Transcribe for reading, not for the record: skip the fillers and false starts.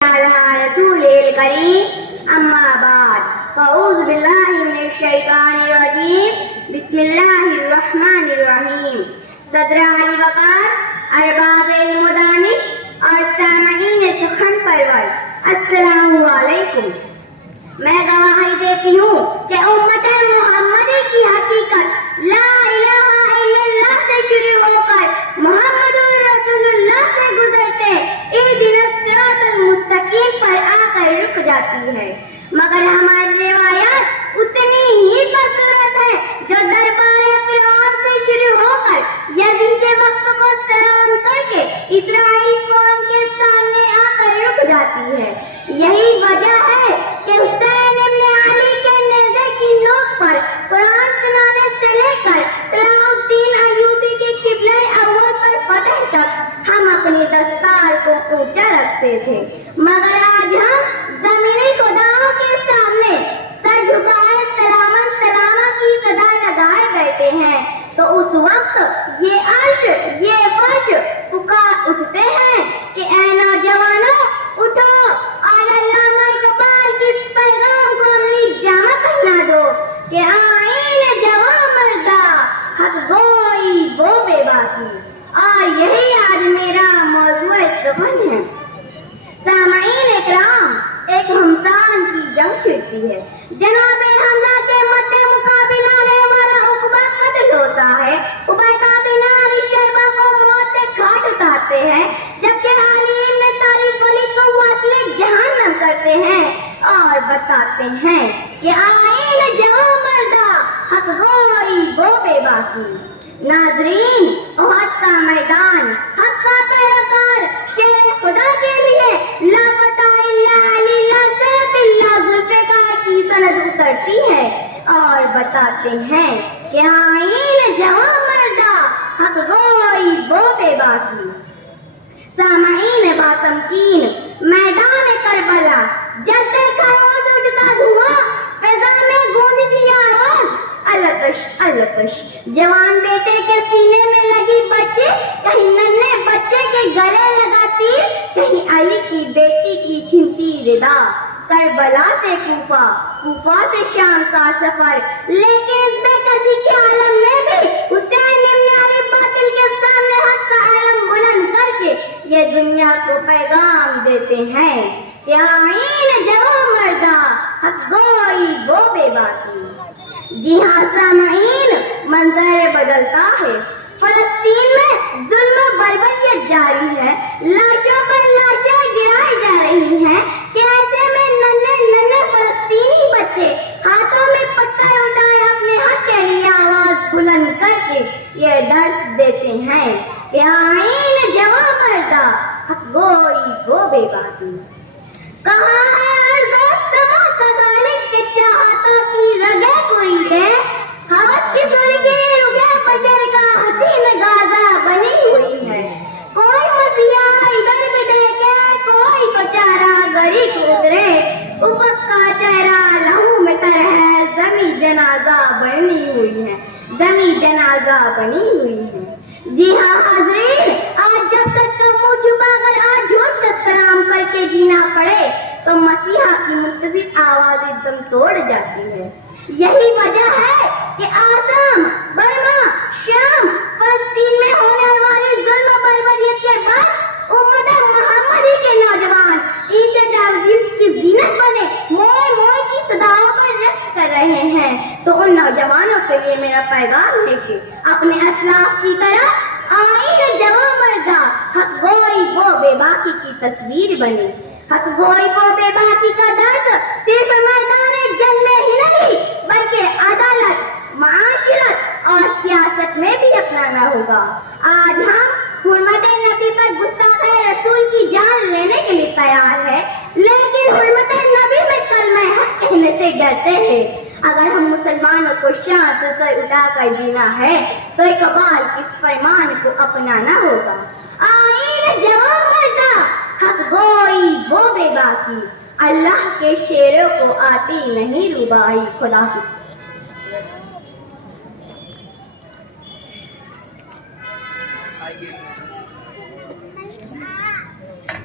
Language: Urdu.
على رسول الكريم أما بعد فأعوذ بالله من الشيطان الرجيم بسم الله الرحمن الرحیم. صدر علی وقار، ارباب المدانش اور سامعین سخن پرور، السلام علیکم. میں گواہی دیتی ہوں کہ امت محمدی کی حقیقت لا الہ الا اللہ سے شروع ہو کر محمد رسول اللہ سے گزرتے اہدنا الصراط المستقیم پر آ کر رک جاتی ہے، مگر ہماری روایات اتنی ہی بصورت ہے جو دربار فرعون سے شروع ہو کر یزید وقت کو سلام کر کے اسرائیل قوم کے سامنے آ کر رک جاتی ہے. یہی وجہ ہے کہ حسین ابن علی کے نیزے کی نوک پر قرآن سنانے سے لے کر صلاح الدین ایوبی کے قبلہ اول پر فتح تک ہم اپنی دستار کو اونچا رکھتے تھے، مگر آج ہم زمینی خداؤں کے سامنے سر جھکائے سلامت سلامہ کی صدا لگائے بیٹھے ہیں، تو اس وقت یہ عرش یہ فرش پکار اٹھتے ہیں کہ اے نوجوانوں اٹھو اور علامہ اقبال کے اس پیغام کو اپنی جامہ پہنا دو کہ آئین جوان مردہ حق گوئی وہ بے باکی. اور یہی آج میرا موضوع سخن ہے. سامعین اکرام، ایک ہمسان کی جنگ چھڑتی ہے. جناب حمزہ کے مد مقابل آنے والا عقبہ قتل ہوتا ہے. عبیدہ بن ابی شیبہ کو موت سے گھاٹ اتارتے ہیں، جبکہ علی ابن طالب ولی کو واصل جہنم کرتے ہیں اور بتاتے ہیں کہ آئین جوان مردہ حق گوئی وہ بے باکی. ناظرین، احد کا میدان، حق کا پیروکار شیر خدا کے لیے لاپتہ الا علی لا سیف الا ذوالفقار کی سند اترتی ہے اور بتاتے ہیں کہ آئین جوان مردہ حق گوئی وہ بے باکی. سامعین باتمکین، میدان کربلا جب دیکھا روز اٹھتا دھواں، فضا میں گونجتی آواز الکش الکش. جوان بیٹے کے سینے میں لگی بچے، کہیں ننھے بچے کے گلے لگا تیر، کہیں علی کی بیٹی کی چھنتی ردا. کربلا سے کوفہ، کوفہ سے شام کا سفر، لیکن اس بے کسی کے عالم میں بھی حسین ابن علی باطل کے سامنے حق کا علم بلند کر کے یہ دنیا کو پیغام دیتے ہیں کہ آئین جوان مردہ حق گوئی وہ بے باکی. جی ہاں سامعین، منظر بدلتا ہے. فلسطین میں ظلم و بربریت جاری ہے، لاشوں پر لاشیں گرائی جا رہی ہیں کہ ایسے میں ننھے ننھے فلسطینی بچے ہاتھوں میں پتھر اٹھائے اپنے حق کے لیے آواز بلند کر کے یہ درس دیتے ہیں کہ آئین جوان مردہ حق گوئی وہ بے باکی. کہاں ہے عرض و سما کا خالق کہ چاہتوں کی رگیں پوری ہے، حوث کی سرخی رگیں بشر کا حسین غازہ بنی ہوئی ہے. کوئی مسیحا ادھر بھی دیکھے، کوئی کو چارہ گری کو اترے، افق کا چہرہ لہو میں تر ہے، زمیں جنازہ بنی ہوئی ہے، زمیں جنازہ بنی ہوئی ہے. جی ہاں حاضرین، آج جب تک تو منہ چھپا کر آج جھوٹ کا سلام کر کے جینا پڑے تو مسیحا کی مختصر آواز دم توڑ جاتی ہے. یہی وجہ ہے کہ آسام، برما، شام، فلسطین میں ہونے والی ظلم و بربریت کے بعد امت محمدی کے نوجوان عیسیٰ تعظیم کی زینت بنے موئے موئے کی صداؤں پر رقص کر رہے ہیں. تو ان نوجوانوں کے لیے میرا پیغام ہے کہ اپنے اسلاف کی طرح آئین جوان مردہ حق گوئی وہ بے باکی کی تصویر بنے. حق گوئی وہ بے باکی کا درس صرف میدان جنگ میں ہی نہیں بلکہ عدالت، معاشرت اور سیاست میں بھی اپنانا ہوگا. آج ہم حرمت نبی پر گستاخی رسول کی جان لینے کے لیے تیار ہے، لیکن حرمت نبی میں کلمہ حق کہنے سے ڈرتے ہیں. اگر ہم مسلمانوں کو شان سے سر اٹھا کر جینا ہے تو اقبال کے اس فرمان کو اپنانا ہوگا. آئین جوان مردہ حق گوئی وہ بے باکی. اللہ کے شیروں کو آتی نہیں ربائی. خدا حافظ.